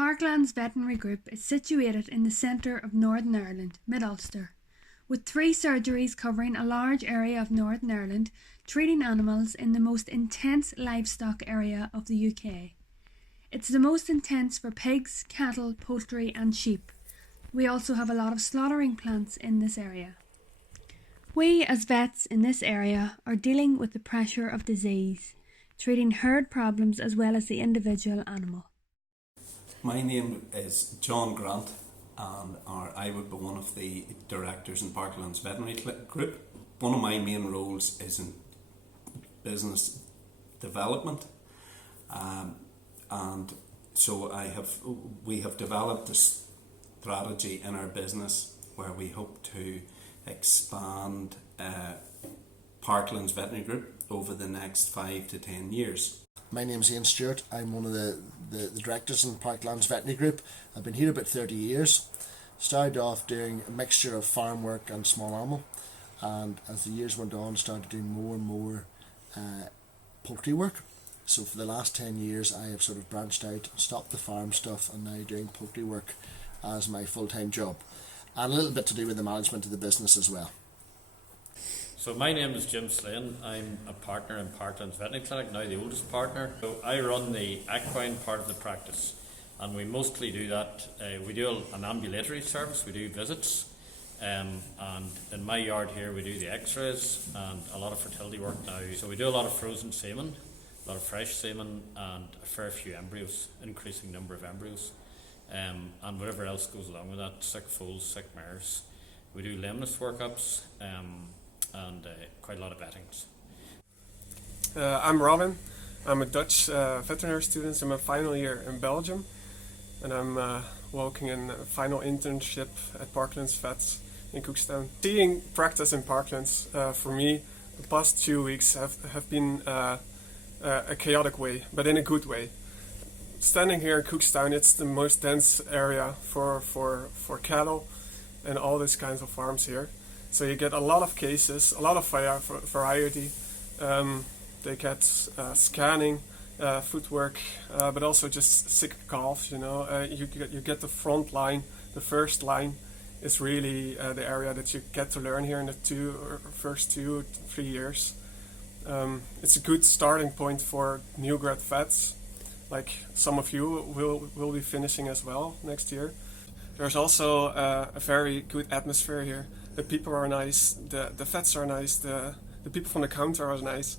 Parklands Veterinary Group is situated in the centre of Northern Ireland, Mid-Ulster, with 3 surgeries covering a large area of Northern Ireland, treating animals in the most intense livestock area of the UK. It's the most intense for pigs, cattle, poultry and sheep. We also have a lot of slaughtering plants in this area. We as vets in this area are dealing with the pressure of disease, treating herd problems as well as the individual animal. My name is John Grant and I would be one of the directors in Parklands Veterinary Group. One of my main roles is in business development, and so we have developed a strategy in our business where we hope to expand Parklands Veterinary Group over the next 5 to 10 years. My name is Ian Stewart. I'm one of the directors in Parklands Veterinary Group. I've been here about 30 years. Started off doing a mixture of farm work and small animal, and as the years went on started doing more and more poultry work. So for the last 10 years I have sort of branched out, stopped the farm stuff and now doing poultry work as my full-time job, and a little bit to do with the management of the business as well. So my name is Jim Slane. I'm a partner in Parklands Veterinary Clinic, now the oldest partner. So I run the equine part of the practice, and we mostly do that. We do an ambulatory service, we do visits, and in my yard here we do the x-rays and a lot of fertility work now. So we do a lot of frozen semen, a lot of fresh semen and a fair few embryos, increasing number of embryos, and whatever else goes along with that, sick foals, sick mares. We do lameness workups, and quite a lot of vettings. I'm Robin. I'm a Dutch veterinary student in my final year in Belgium, and I'm working in a final internship at Parklands Vets in Cookstown. Seeing practice in Parklands for me the past 2 weeks have been a chaotic way, but in a good way. Standing here in Cookstown, it's the most dense area for cattle and all these kinds of farms here. So you get a lot of cases, a lot of variety. They get scanning, footwork, but also just sick calves. You get the front line. The first line is really the area that you get to learn here in the first 2 or 3 years. It's a good starting point for new grad vets, like some of you will be finishing as well next year. There's also a very good atmosphere here. The people are nice, the vets are nice, the people from the counter are nice.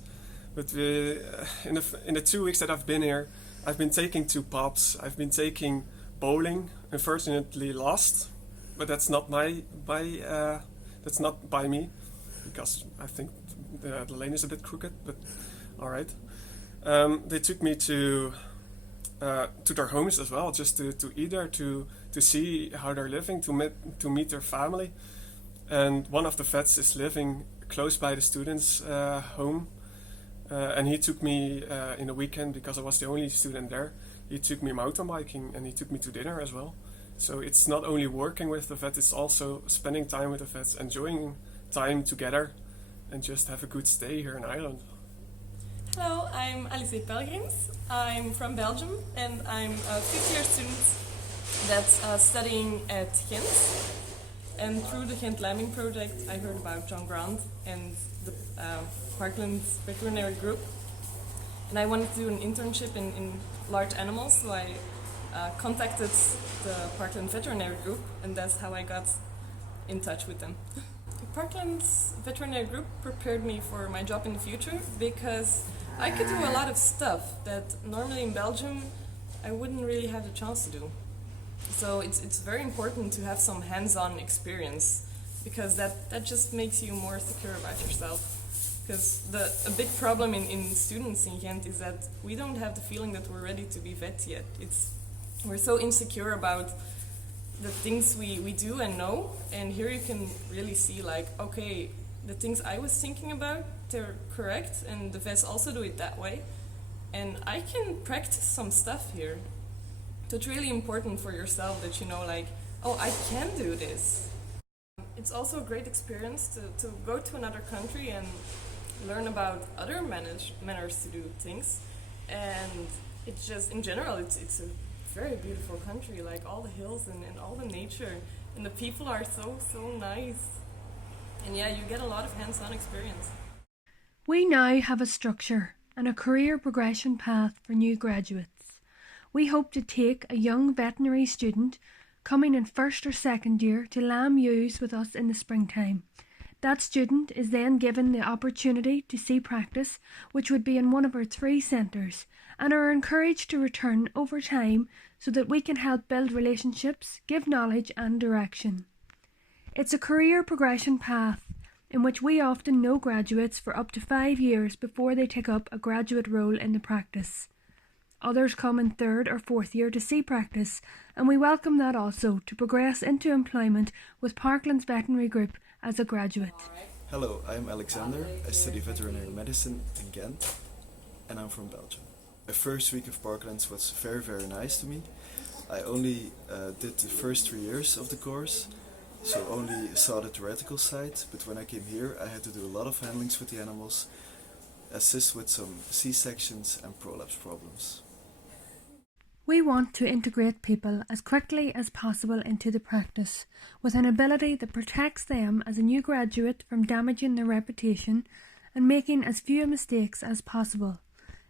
But in the 2 weeks that I've been here, I've been taking 2 pubs, I've been taking bowling, unfortunately lost, but that's not that's not by me, because I think the lane is a bit crooked, but alright. They took me to their homes as well, just to eat there, to see how they're living, to meet their family. And one of the vets is living close by the students' home, and he took me in the weekend, because I was the only student there. He took me mountain biking and he took me to dinner as well. So it's not only working with the vet, it's also spending time with the vets, enjoying time together, and just have a good stay here in Ireland. Hello, I'm Alice Pelgrims. I'm from Belgium and I'm a 5th-year student that's studying at Ghent. And through the Ghent Landing project, I heard about John Grant and the Parklands Veterinary Group. And I wanted to do an internship in large animals, so I contacted the Parklands Veterinary Group, and that's how I got in touch with them. Parklands Veterinary Group prepared me for my job in the future, because I could do a lot of stuff that normally in Belgium I wouldn't really have the chance to do. So it's very important to have some hands-on experience, because that just makes you more secure about yourself. Because a big problem in students in Ghent is that we don't have the feeling that we're ready to be vets yet. We're so insecure about the things we do and know, and here you can really see, like, okay, the things I was thinking about, they're correct, and the vets also do it that way, and I can practice some stuff here. So it's really important for yourself that you know, like, oh, I can do this. It's also a great experience to go to another country and learn about other manners to do things, and it's just, in general, it's a very beautiful country, like all the hills and all the nature, and the people are so nice. And yeah, you get a lot of hands-on experience. We now have a structure and a career progression path for new graduates. We hope to take a young veterinary student coming in first or second year to Lamb Ewes with us in the springtime. That student is then given the opportunity to see practice, which would be in one of our 3 centres, and are encouraged to return over time so that we can help build relationships, give knowledge and direction. It's a career progression path in which we often know graduates for up to 5 years before they take up a graduate role in the practice. Others come in 3rd or 4th year to see practice, and we welcome that also to progress into employment with Parklands Veterinary Group as a graduate. Hello, I'm Alexander. I study veterinary medicine in Ghent, and I'm from Belgium. The first week of Parklands was very nice to me. I only did the first 3 years of the course, so only saw the theoretical side, but when I came here I had to do a lot of handlings with the animals, assist with some C-sections and prolapse problems. We want to integrate people as quickly as possible into the practice with an ability that protects them as a new graduate from damaging their reputation and making as few mistakes as possible.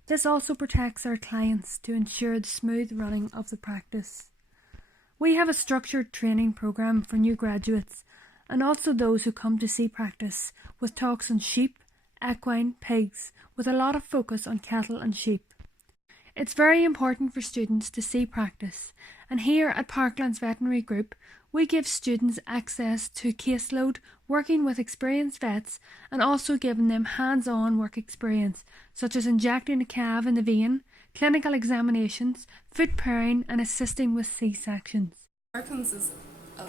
This also protects our clients to ensure the smooth running of the practice. We have a structured training programme for new graduates and also those who come to see practice, with talks on sheep, equine, pigs, with a lot of focus on cattle and sheep. It's very important for students to see practice, and here at Parklands Veterinary Group we give students access to caseload, working with experienced vets and also giving them hands-on work experience such as injecting a calf in the vein, clinical examinations, foot pairing and assisting with C-sections. Parklands is a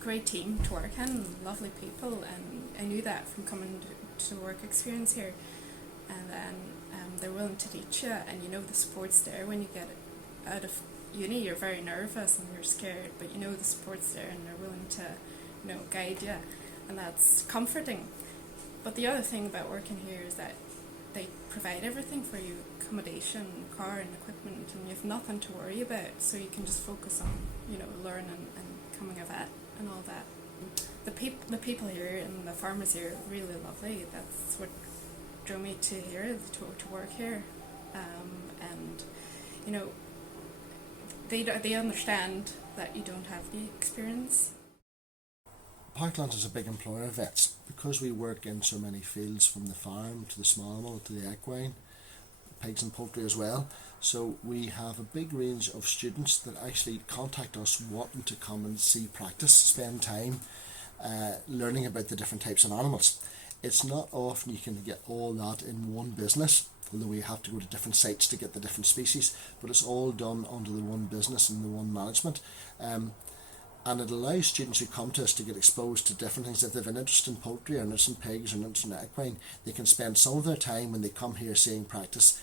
great team to work in, lovely people, and I knew that from coming to work experience here. And then they're willing to teach you, and you know the support's there. When you get out of uni you're very nervous and you're scared, but you know the support's there and they're willing to, you know, guide you, and that's comforting. But the other thing about working here is that they provide everything for you: accommodation, car and equipment, and you have nothing to worry about, so you can just focus on, you know, learning and becoming a vet and all that. The people here and the farmers here are really lovely. That's what drew me to here, to work here, and you know, they understand that you don't have the experience. Parklands is a big employer of vets because we work in so many fields, from the farm to the small animal to the equine, pigs and poultry as well. So we have a big range of students that actually contact us wanting to come and see practice, spend time learning about the different types of animals. It's not often you can get all that in one business, although we have to go to different sites to get the different species, but it's all done under the one business and the one management. And it allows students who come to us to get exposed to different things. If they have an interest in poultry or an interest in pigs or an interest in equine, they can spend some of their time when they come here seeing practice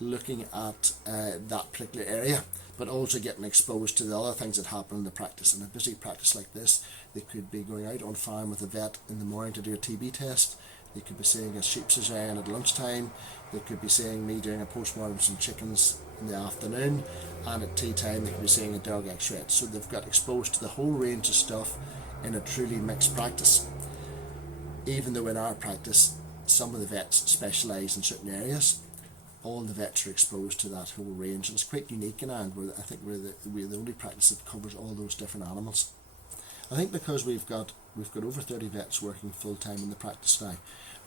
looking at that particular area, but also getting exposed to the other things that happen in the practice. In a busy practice like this, they could be going out on farm with a vet in the morning to do a TB test. They could be seeing a sheep cesarean at lunchtime. They could be seeing me doing a postmortem on some chickens in the afternoon, and at tea time they could be seeing a dog x-ray. So they've got exposed to the whole range of stuff in a truly mixed practice. Even though in our practice some of the vets specialise in certain areas, all the vets are exposed to that whole range, and it's quite unique in Ireland. I think we're the only practice that covers all those different animals. I think because we've got over 30 vets working full time in the practice now,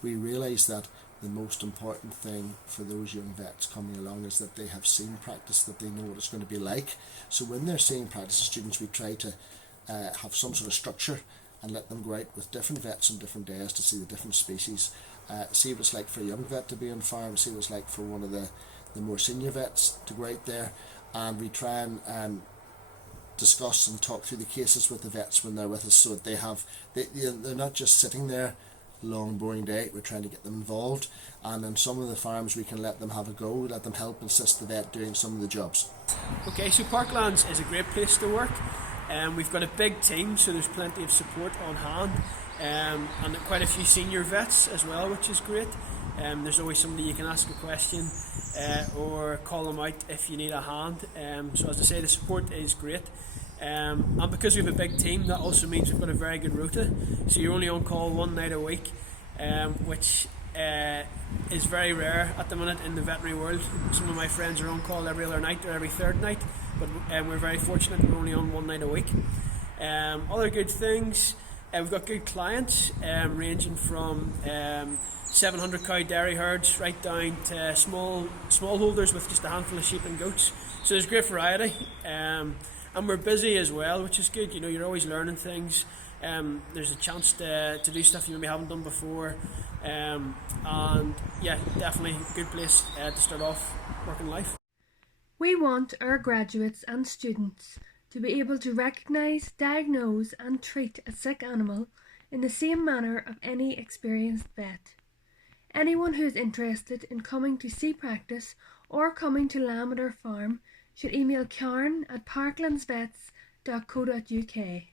we realise that the most important thing for those young vets coming along is that they have seen practice, that they know what it's going to be like. So when they're seeing practice students, we try to have some sort of structure and let them go out with different vets on different days to see the different species, see what it's like for a young vet to be on farm, see what it's like for one of the more senior vets to go out there, and we try and discuss and talk through the cases with the vets when they're with us, so that they're not just sitting there long boring day. We're trying to get them involved, and on some of the farms we can let them have a go, let them help assist the vet doing some of the jobs. Okay, so Parklands is a great place to work. We've got a big team, so there's plenty of support on hand, and quite a few senior vets as well, which is great. There's always somebody you can ask a question or call them out if you need a hand. So as I say, the support is great. And because we have a big team, that also means we've got a very good rota. So you're only on call one night a week, which is very rare at the minute in the veterinary world. Some of my friends are on call every other night or every third night, but we're very fortunate we're only on one night a week. Other good things, we've got good clients ranging from 700 cow dairy herds right down to small holders with just a handful of sheep and goats. So there's great variety, and we're busy as well, which is good. You know, you're always learning things. There's a chance to do stuff you maybe haven't done before, and yeah, definitely a good place to start off working life. We want our graduates and students to be able to recognise, diagnose and treat a sick animal in the same manner of any experienced vet. Anyone who is interested in coming to see practice or coming to Lammeter Farm should email Karen at parklandsvets.co.uk.